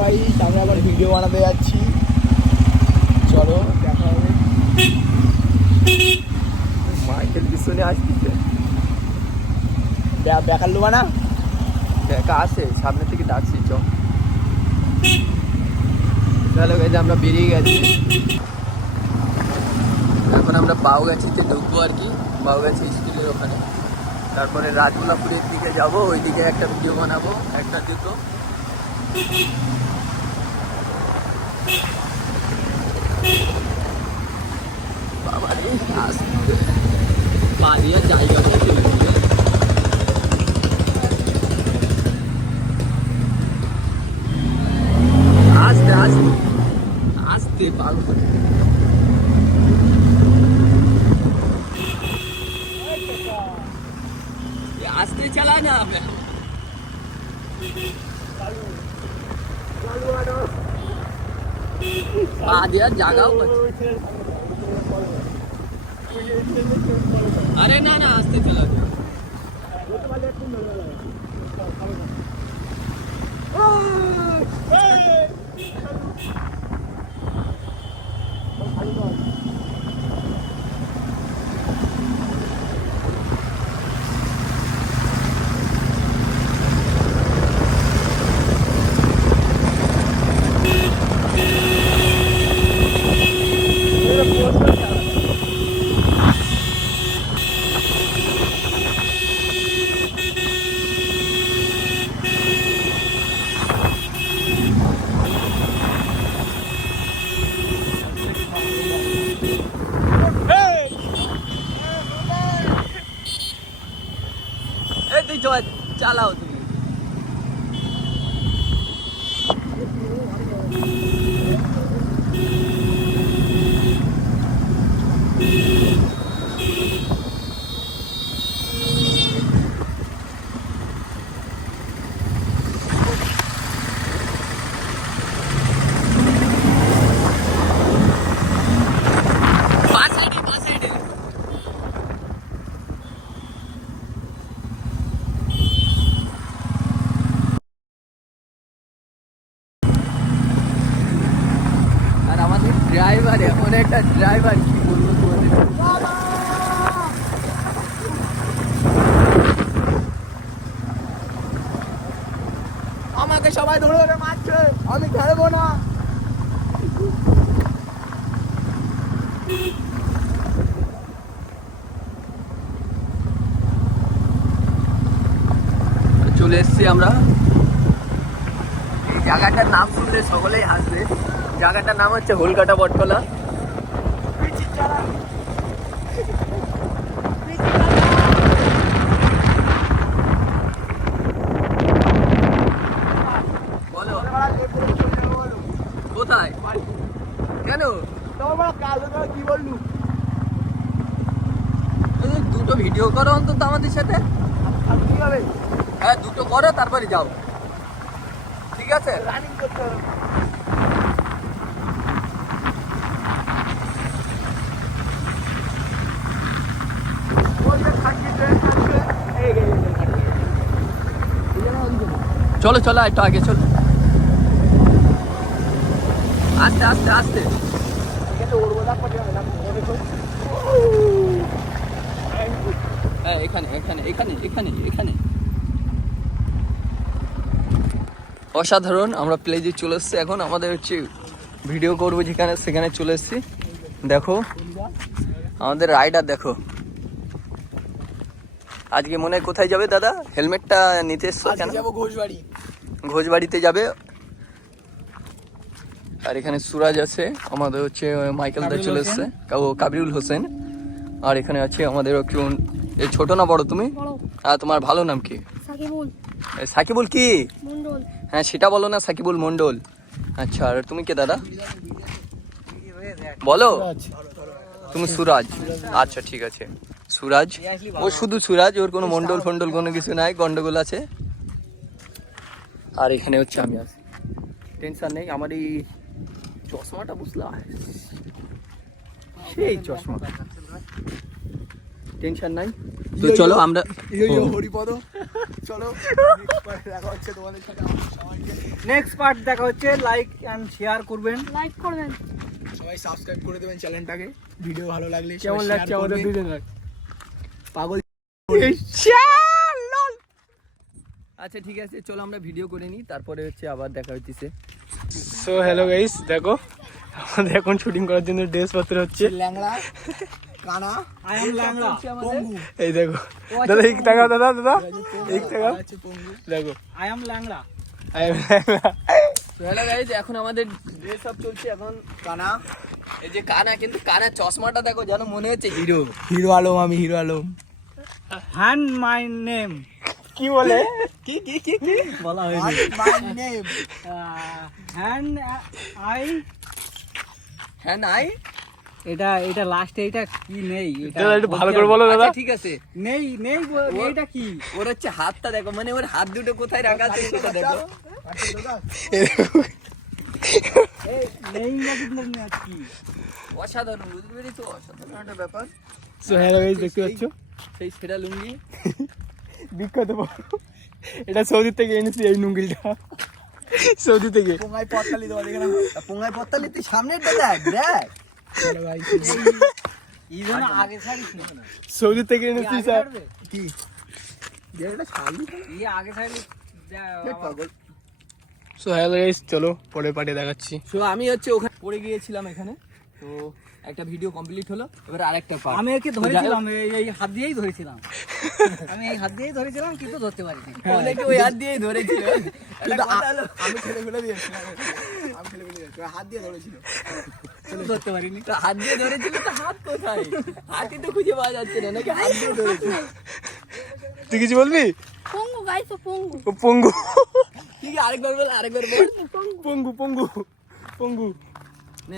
Guys, আমরা আবার video বানাতে যাচ্ছি। চলো দেখা হবে। মাইকেল পিছনে আসছে, দেখার লোবা না, দেখা আসে সামনে থেকে ডাকছি। চলো গাইজ, আমরা বেরিয়ে গেছি। এখন আমরা বাউগাছিতে ঢুকবো আর কি, বাউগাছি স্কুলের ওখানে। তারপরে রাজমোলাপুরের দিকে যাব, ওইদিকে একটা ভিডিও বানাবো, একটা দুটো। বাবারে আসতে বাড়িয়া জায়গা বলতে আস্তে আস্তে আস্তে পাগল। আস্তে চালা না, জাগাও। আরে না না, আস্তে চালা। চালাও তুমি। ড্রাইভার, এমন একটা ড্রাইভার, কি বলবো তোমাদের। আমাকে সবাই ধরে ধরে মারছে, আমি ছাড়বো না। চলে এসছি আমরা। এই জায়গাটার নাম শুনলে সকলেই হাসবে। জায়গাটার নাম হচ্ছে হোলকাটা বটতলা। বলো কোথায়, কেন কি বললু? দুটো ভিডিও করো অন্তত আমাদের সাথে। হ্যাঁ, দুটো করো, তারপরে যাও, ঠিক আছে? রানিং করতে হবে। চলো চলো, একটু আগে চলো, আস্তে আস্তে আস্তে। হ্যাঁ, এখানে এখানে এখানে এখানে এখানে অসাধারণ। আমরা প্লেজে চলে এসছি এখন। আমাদের হচ্ছে ভিডিও করবো যেখানে, সেখানে চলে এসছি। দেখো আমাদের রাইডার, দেখো আজকে মনে হয় কোথায় যাবে দাদা? হেলমেটটা নিতে এসছো কেন? যাবো ঘোষবাড়ি। ঘোষবাড়িতে যাবে। আর এখানে সুরাজ আছে, আমাদের হচ্ছে মাইকেল দা চলে এসছে, কাবিরুল হোসেন। আর এখানে আছে আমাদের একজন, এই ছোট না বড় তুমি? আর তোমার ভালো নাম কি? সাকিবুল। সাকিবুল কি? মন্ডল। হ্যাঁ, সেটা বলো না, সাকিবুল মন্ডল। আচ্ছা, আর তুমি কে দাদা বলো? তুমি সুরাজ। আচ্ছা ঠিক আছে, সুরাজ। ও শুধু সুরাজ, ওর কোনো মন্ডল ফন্ডল কোনো কিছু নাই, গন্ডগোল আছে। আর এখানে হচ্ছে আমি আছি, টেনশন নেই। আমার এই চশমাটা বুঝলা, সেই চশমা, টেনশন নাই। তো চলো আমরা হরিপদ, চলো দেখা হচ্ছে তোমাদের সাথে। নেক্সট পার্ট দেখা হচ্ছে। লাইক এন্ড শেয়ার করবেন। লাইক করবেন। সবাই সাবস্ক্রাইব করে দেবেন চ্যানেলটাকে। ভিডিও ভালো লাগলে কেমন লাগছে আমাদের দুজনের? পাগল। আচ্ছা ঠিক আছে, চলো আমরা ভিডিও করে নিই, তারপরে হচ্ছে আবার দেখা হচ্ছে। সো হ্যালো গাইস, দেখো আমাদের এখন শুটিং করার জন্য ড্রেস পত্র হচ্ছে। ল্যাংড়া কানা আই এম ল্যাংড়া। পঙ্গু। এই দেখো দাদা, এক টাকা দাদা, এক টাকা আছে পঙ্গু। দেখো আই এম ল্যাংড়া। আই এম ল্যাংড়া। তো হ্যালো গাইজ, এখন আমাদের ড্রেস আপ চলছে। এখন কানা এই যে কানা, কিন্তু কানা চশমাটা দেখো যেন মনে হচ্ছে হিরো। হিরো আলম, আমি hero Alam. Hand my name. কি বলে? কি কি কি কি বলা হয়েছে। My name hand I. হ্যাঁ নাই, এটা লাস্টে এটা কি নেই, এটা দাদা একটু ভালো করে বলো দাদা। আচ্ছা, ঠিক আছে। নেই নেই এটা কি? ওর হচ্ছে হাতটা দেখো, মানে ওর হাত দুটো কোথায় রাখা আছে সেটা দেখো। এই নেই না কি? অসাধারণ, বুঝতে পেরেছো? অসাধারণ একটা ব্যাপার। সো হ্যালো গাইস, দেখতে পাচ্ছ সেই সেটা লুঙ্গি। বিখ্যাত এটা সৌদি থেকে এনেছি এই লুঙ্গিটা, সৌদি থেকে। পোঙ্গাই পটকালি দেওয়া দেখে না। পোঙ্গায় পত্তালি তুই সামনেরটা দেখ দেখ। চলো ভাই এই জন্য আগে ছাড়িস না। সৌদি থেকে এনেছি স্যার। কি এটা শালি এই আগে ছাড়িস। পাগল। সো হ্যালো গাইস, চলো পরের পার্টে দেখাচ্ছি। তো আমি হচ্ছে ওখানে পড়ে গিয়েছিলাম এখানে, তো একটা ভিডিও কমপ্লিট হলো, এবার আরেকটা পার্ট। আমি একে ধরেছিলাম, এই হাত দিয়েই ধরেছিলাম। আমি এই হাত দিয়েই ধরেছিলাম, কিন্তু ধরতে পারিনি। অনেকে ওই হাত দিয়েই ধরেছিল, কিন্তু আমি ঠেলে ফেলে দিয়েছিলাম। আমি ঠেলে ফেলে দিয়েছি, হাত দিয়ে ধরেছিল। ধরতে পারিনি। তো হাত দিয়ে ধরেছিল, তো হাত কোথায়? হাতই তো খুঁজে পাওয়া যাচ্ছে না, নাকি হাত দিয়ে ধরেছিল? তুই কিছু বলবি? পঙ্গু গাইস, ও পঙ্গু। ও পঙ্গু। ঠিক আছে, আরেকবার বল, আরেকবার বল। পঙ্গু পঙ্গু পঙ্গু।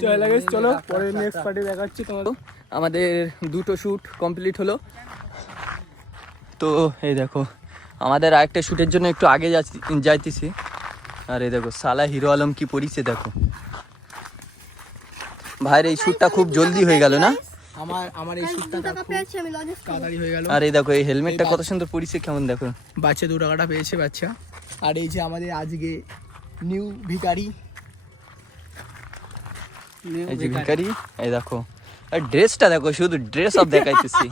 চলো গাইস, চলো পরের নেক্সট পার্টে দেখাচ্ছি তোমাদের। আমাদের দুটো শ্যুট কমপ্লিট হলো। তো এই দেখো, আমাদের আরেকটা শ্যুটের জন্য একটু আগে যাইতেছি। আর এই দেখো সালা হিরো আলম কি পরিছে দেখো। ভাইয়ের এই শ্যুটটা খুব জলদি হয়ে গেল না? আমার এই শুটটা টাকা পেয়েছি আমি লজেস থেকে। তাড়াতাড়ি হয়ে গেল। আর এই দেখো এই হেলমেটটা কত সুন্দর পরিছে, কেমন দেখো। বাচ্চা 2 টাকাটা পেয়েছে বাচ্চা। আর এই যে আমাদের আজকে নিউ ভিখারি। এই যে ভিখারি, এই দেখো। আর ড্রেসটা দেখো, শুধু ড্রেস অফ দেখাইতেছি।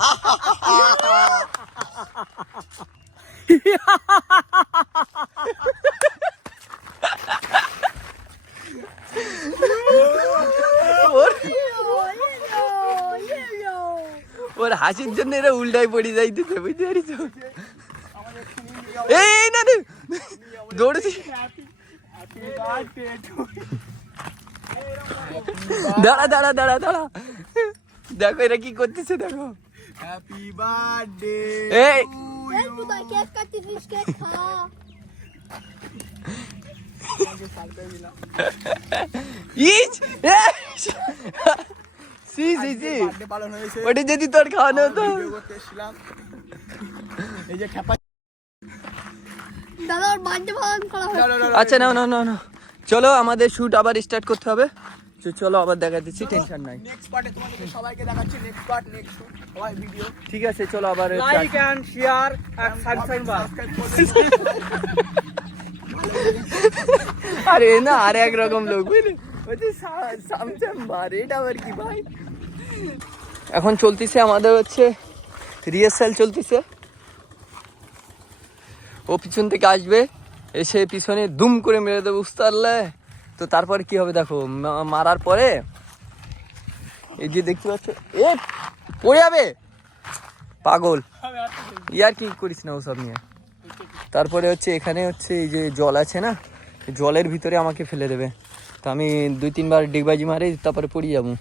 ওর হাসির জন্য এরা উল্টাই পড়ে যাইতেছে, বুঝতে পারিস? এই না রে, দৌড়েছি। দাঁড়া দাঁড়া দাঁড়া দাঁড়া, দেখো এরা কি করতেছে দেখো। Happy birthday. এই এই তুই কেক কাটছিস, কেক খা। ইচ সি সি সি, বার্থডে পালন হয়েছে। ওটা যদি তোর খাওয়ানো হতো। ভিডিও করতে এসেছিলাম। এই যে খেপা। দাদা ওর বার্থডে পালন করা হয়। আচ্ছা না না না না, চলো আমাদের শুট আবার স্টার্ট করতে হবে। তো চলো আবার দেখা দিচ্ছি, টেনশন নাই। নেক্সট পার্টে তোমাদের সবাইকে দেখাচ্ছি। নেক্সট পার্ট, নেক্সট সবাই ভিডিও। ঠিক আছে, চলো আবার like and share and subscribe. আরে না, আর একরকম লোক বুঝলি, সামসাম মারে এটা আবার কি ভাই। এখন চলতেছে আমাদের হচ্ছে রিহার্সাল চলতেছে। ও পিছন থেকে আসবে, এসে পিছনে দুম করে মেরে দেবে, বুঝতে পারলে? তো তারপরে কি হবে দেখো, মারার পরে এই যে দেখতে পাচ্ছ, এ পড়ে যাবে পাগল। ইয়ার কি করিস না ওসব নিয়ে। তারপরে হচ্ছে এখানে হচ্ছে এই যে জল আছে না, জলের ভিতরে আমাকে ফেলে দেবে। তো আমি 2-3 বার ডিগবাজি মারে তারপরে পড়ে যাবো।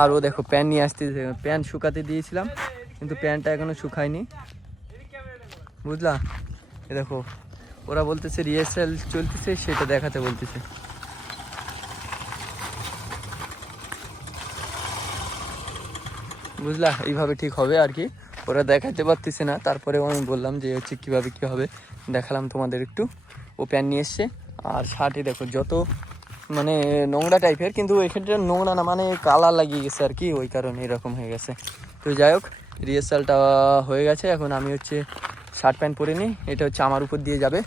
আর ও দেখো প্যান্ট নিয়ে আসতেছে, প্যান্ট শুকাতে দিয়েছিলাম কিন্তু প্যান্টটা এখনো শুকায়নি, বুঝলা? এ দেখো ওরা বলতেছে রিহার্সাল চলতেছে, সেটা দেখাতে বলতেছে। বুঝলা, এইভাবে ঠিক হবে আর কি। ওরা দেখাতে পারতেছে না, তারপরেও আমি বললাম যে হচ্ছে কীভাবে কী হবে দেখালাম তোমাদের একটু। ও প্যান্ট নিয়ে এসছে, আর শার্টে দেখো যত মানে নোংরা টাইপের, কিন্তু এখানটা নোংরা না, মানে কালার লাগিয়ে গেছে আর কি, ওই কারণে এরকম হয়ে গেছে। তো যাই হোক, রিহার্সালটা হয়ে গেছে। এখন আমি হচ্ছে শার্ট প্যান্ট পরে নিই, এটা হচ্ছে আমার উপর দিয়ে যাবে,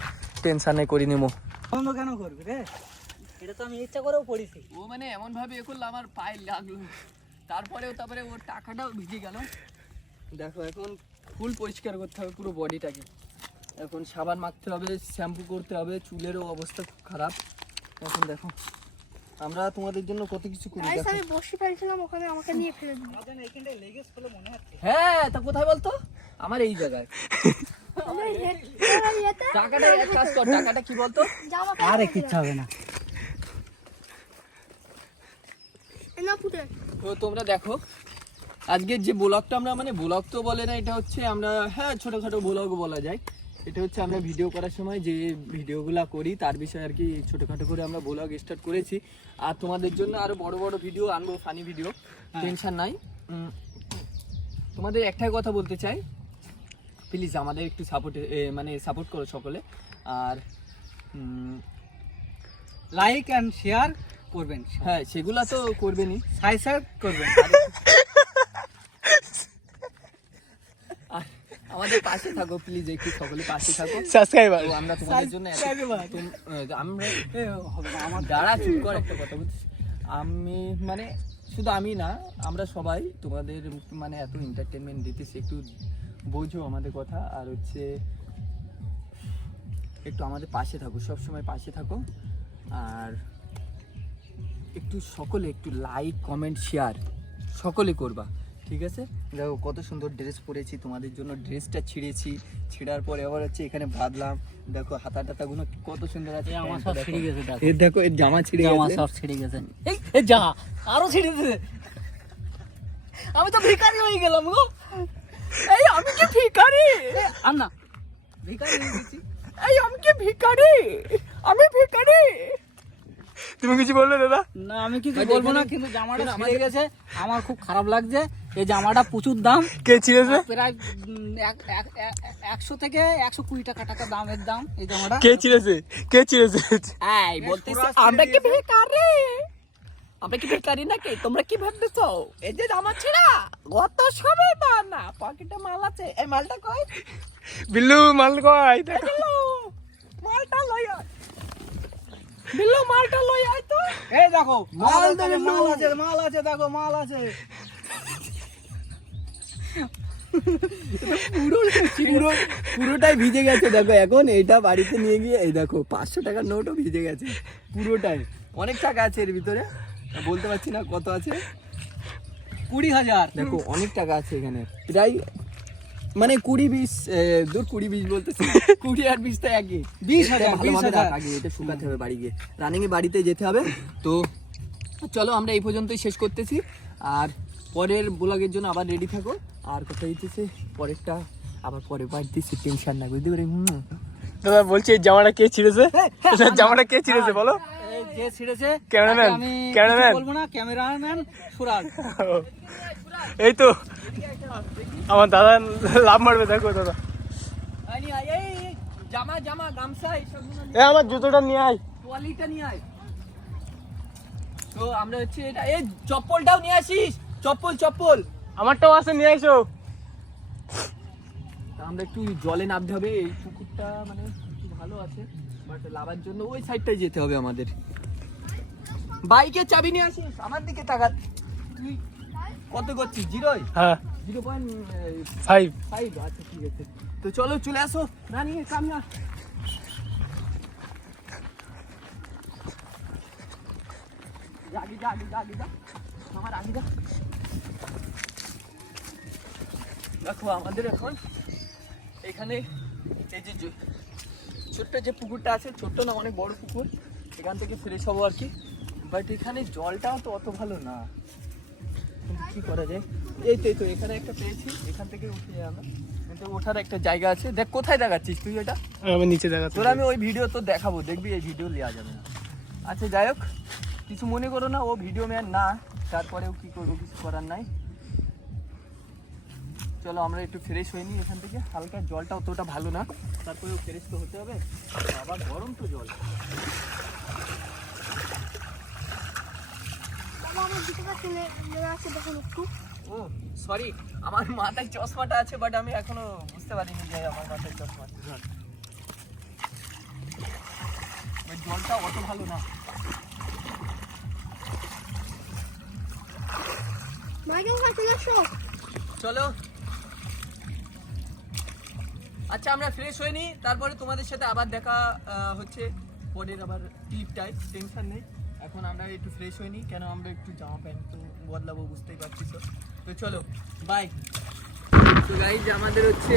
টেনশানে করে নেবো। বন্ধ কেন করবি রে? এটা তো আমি ইচ্ছা করেও পড়েছি। ও মানে এমন ভাবে এ করলো আমার পায়ে লাগলো, তারপরে ওর টাকাটাও ভিজে গেল। দেখো এখন ফুল পরিষ্কার করতে হবে পুরো বডিটাকে, এখন সাবান মাখতে হবে, শ্যাম্পু করতে হবে, চুলেরও অবস্থা খুব খারাপ। এখন দেখো আমরা তোমাদের জন্য কত কিছু করি। গাইস দেখো আমি বসে ফেলছিলাম ওখানে, আমাকে নিয়ে ফেলে দিল। আমাদের এখানটায় লেগেস হলো মনে হচ্ছে। হ্যাঁ তা কোথায় বলতো? আমার এই জায়গায়। টাকাটা এক কাজ কর, টাকাটা কি বলতো? জামা আরে কিচ্ছু হবে না। না পুটে তো তোমরা দেখো আজকের যে ব্লগটা আমরা, মানে ব্লগ তো বলে না, এটা হচ্ছে আমরা, হ্যাঁ ছোটোখাটো ব্লগও বলা যায়। এটা হচ্ছে আমরা ভিডিও করার সময় যে ভিডিওগুলো করি তার বিষয়ে আর কি ছোটোখাটো করে আমরা ব্লগ স্টার্ট করেছি। আর তোমাদের জন্য আরও বড় বড় ভিডিও আনবো, ফানি ভিডিও, টেনশন নাই। তোমাদের একটাই কথা বলতে চাই, প্লিজ আমাদের একটু সাপোর্ট করো সকলে। আর লাইক এন্ড শেয়ার করবেন। হ্যাঁ সেগুলা তো করবেনই, সাবস্ক্রাইব করবেন। আর আমাদের পাশে থাকো প্লিজ, একটু সকলে পাশে থাকো। সাবস্ক্রাইবার তো আমরা তোমাদের জন্য আমার দ্বারা চুপ কর, একটা কথা বলছি। আমি মানে শুধু আমি না, আমরা সবাই তোমাদের মানে এত এন্টারটেনমেন্ট দিতেছি, একটু বোঝো আমাদের কথা। আর হচ্ছে একটু আমাদের পাশে থাকো, সবসময় পাশে থাকো। আর একটু সকলে একটু লাইক কমেন্ট শেয়ার সকলে করবা, ঠিক আছে? দেখো কত সুন্দর ড্রেস পরেছি তোমাদের জন্য, ড্রেসটা ছিঁড়ার পরে আবার হচ্ছে এখানে বাঁধলাম। দেখো হাতা টাতাগুলো কত সুন্দর আছে। আমার সব ছিঁড়ে গেছে। এর দেখো এর জামা ছিঁড়ে আমার গেছে, সব ছিঁড়ে গেছে। এই যা আরো ছিঁড়ে গেছে। আমি তো ভিখারি হয়ে গেলাম গো। এই আমি কি ভিখারি? আর না ভিখারি হয়ে গেছি। এই আমি কি ভিখারি? আমি ভিখারি? তুমি কিছু বললে দাদা? না আমি কিছু ভাই, বলবো না, এখানে- কিন্তু জামাটা শোনো, ছিঁড়ে গেছে, আমার খুব খারাপ লাগছে। এই জামাটা প্রচুর দাম। কে ছিঁড়েছে? প্রায় 100 থেকে 120 টাকা দামের দাম এই জামাটা। কে ছিঁড়েছে? কে ছিঁড়েছে? এই বলতেছি আমরা কি ভিখারি? আমরা কি ভিখারি নাকি? তোমরা কি ভাবতেছো? এই যে জামা ছিঁড়া কত সবে না, পকেটে মাল আছে। এই মালটা কই? বিল্লু মাল কয়? বিল্লু মালটা লই আয়, বিল্লু মালটা লই আয় তো। এই দেখো মাল মাল দেবে, আছে, মাল আছে, দেখো মাল আছে। পুরোটাই ভিজে গেছে। দেখো এখন এটা বাড়িতে নিয়ে গিয়ে এই দেখো 500 টাকার নোটও ভিজে গেছে পুরোটাই। অনেক টাকা আছে এর ভিতরে, বলতে পারছি না কত আছে। 20,000। দেখো অনেক টাকা আছে এখানে, প্রায় মানে 20-20 দূর 20-20 বলতেছি, 20 আর 20 তো একই। 20,000, এটা ভালোভাবে 20,000 রাখ আগে, এটা শুকাতে হবে বাড়ি গিয়ে, রানিং এ বাড়িতে যেতে হবে। তো চলো আমরা এই পর্যন্তই শেষ করতেছি, আর পরের ব্লগের জন্য আবার রেডি থাকো। আর কথা দিতেছে পরেরটা আবার পরে বাড়তেছি, টেনশন না, বুঝতে পারি। দাদা বলছি এই জামাটা কে ছিঁড়েছে? জামাটা কে ছিঁড়েছে বলো? এই যে ছিঁড়েছে ক্যামেরাম্যান, তাকে আমি ক্যামেরাম্যান। কিছু বলবো না, ক্যামেরাম্যান সুরাজ। এই তো আমার দাদা লাভ মারবে, দেখো দাদা। এই জামা জামা গামছা এইসব এ আমার জুতোটা নিয়ে আয়। কোয়ালিটা নিয়ে আয়। তো আমরা হচ্ছে এটা, এই চপ্পলটাও নিয়ে আসিস, চপ্পল। আমারটাও আছে, নিয়ে আইসো। তা আমরা একটু জলে নামতে হবে, এই পুকুরটা মানে একটু ভালো আছে, বাট লাভার জন্য ওই সাইডটাই যেতে হবে আমাদের। বাইকের চাবি নিয়ে আসিস, আমার দিকে তাকা। তুই কত করছিস? 0? হ্যাঁ 0.5। 5। আচ্ছা ঠিক আছে, তো চলো চলে আসো না নিয়ে কামনা। আগে যা আমার আগে যা। দেখো আমাদের এখন এখানে এই যে ছোট্ট যে পুকুরটা আছে, ছোট্ট না অনেক বড় পুকুর, এখান থেকে ফ্রেশ হবো আর কি। বাট এখানে জলটাও তো অত ভালো না, কি করা যায়? এই তো এখানে একটা পেয়েছি, এখান থেকে উঠে আমরা, কিন্তু ওঠার একটা জায়গা আছে। দেখ কোথায় দেখাচ্ছিস তুই এটা? আমি নিচে দেখাচ্ছি। তোর আমি ওই ভিডিও তো দেখাবো, দেখবি এই ভিডিও নেওয়া যাবে না। আচ্ছা যাই হোক, কিছু মনে করো না, ও ভিডিও ম্যান না, তারপরেও কি করবো, কিছু করার নাই। চলো আমরা একটু ফ্রেশ হইনি এখান থেকে, হালকা জলটা অতটা ভালো না, তারপরেও ফ্রেশ তো হতে হবে, আবার গরম তো জল। বাবা আমার জুতোটা কিনে আছে, দেখুন একটু। ও সরি, আমার মাথায় চশমাটা আছে, বাট আমি এখনো বুঝতে পারিনি যে আমার মাথায় চশমা আছে। ওই জলটা অত ভালো না। মাইকেল ভাই চলে আসো। চলো। আচ্ছা আমরা ফ্রেশ হয়ে নিই, তারপরে তোমাদের সাথে আবার দেখা হচ্ছে পরের আবার ক্লিপটাই। টেনশন নেই, এখন আমরা একটু ফ্রেশ হয়ে নিই, কেন আমরা একটু জামা প্যান্ট তো বদলাবো, বুঝতেই পারছি। তো চলো বাই। তো গাইজ আমাদের হচ্ছে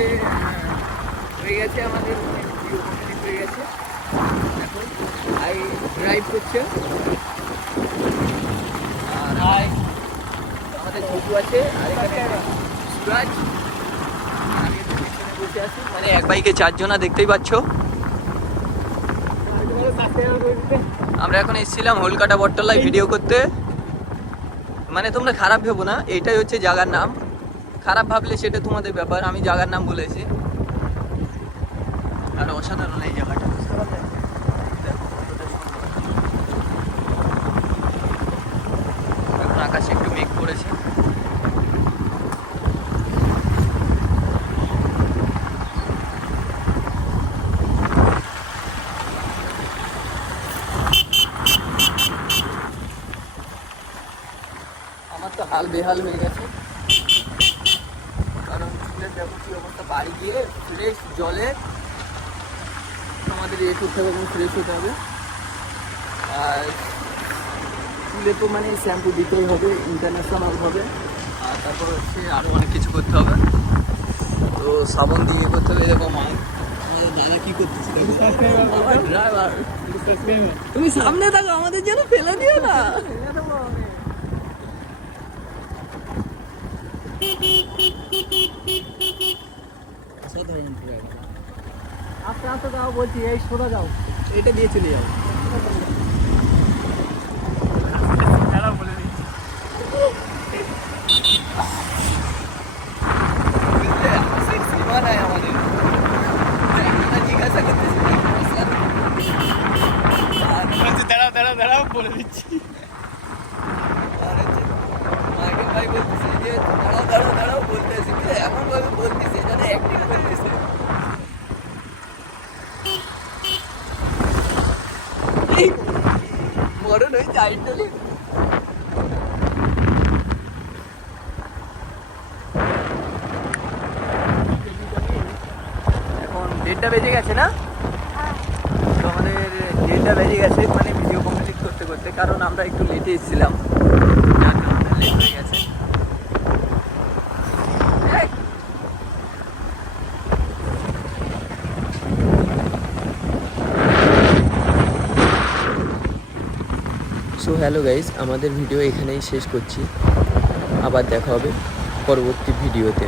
হয়ে গেছে, আমাদের ভিডিও কমপ্লিট হয়ে গেছে। এখন আই ড্রাইভ করছে আর আমাদের ছোটু আছে, আর এখানে সুরাজ, আমি একটু পিছনে বসে আছি। মানে এক বাইকে 4 জনা, দেখতেই পাচ্ছ। আমরা এখন এসেছিলাম হোলকাটা বটতলায় ভিডিও করতে। মানে তোমরা খারাপ ভেবো না, এটাই হচ্ছে জায়গার নাম। খারাপ ভাবলে সেটা তোমাদের ব্যাপার, আমি জায়গার নাম বলেছি। আর অসাধারণ এই জায়গাটা। এখন আকাশে একটু মেঘ পড়েছে। আমার তো হাল বেহাল হয়ে গেছে, কারণ চুলের দেখো কি অবস্থা। বাড়ি গিয়ে ফ্রেশ জলে আমাদের এ করতে হবে এবং ফ্রেশ হতে হবে। আর চুলে তো মানে শ্যাম্পু দিতেই হবে, ইন্টারন্যাশনাল হবে। আর তারপর হচ্ছে আরও অনেক কিছু করতে হবে, তো সাবান দিয়ে করতে হবে। দেখো মা, আমাদের দাদা কি করতেছে দেখো, ড্রাইভার। তুমি সামনে থাকো, আমাদের জন্য ফেলে দিও না। আস্তে আস্তে যাও বলছি, এই সোজা যাও। এটা দিয়ে চলে যাও। দাঁড়াও বলে দিচ্ছি। জিজ্ঞাসা করতেছি বলছি দাঁড়াও দাঁড়াও দাঁড়াও বলে দিচ্ছি। মাইকেল ভাই বলতেছে যে দাঁড়াও দাঁড়াও দাঁড়াও বলতেছি, এমন ভাবে বলতেছে যেন অ্যাক্টিং করতেছে। বড় নয় চাইটালি। এখন 1:30 বেজে গেছে না? তো আমাদের 1:30 বেজে গেছে, মানে ভিডিও কমপ্লিট করতে করতে, কারণ আমরা একটু লেটে এসেছিলাম, যার কারণে লেট হয়ে গেছে। সো হ্যালো গাইজ, আমাদের ভিডিও এখানেই শেষ করছি। আবার দেখা হবে পরবর্তী ভিডিওতে।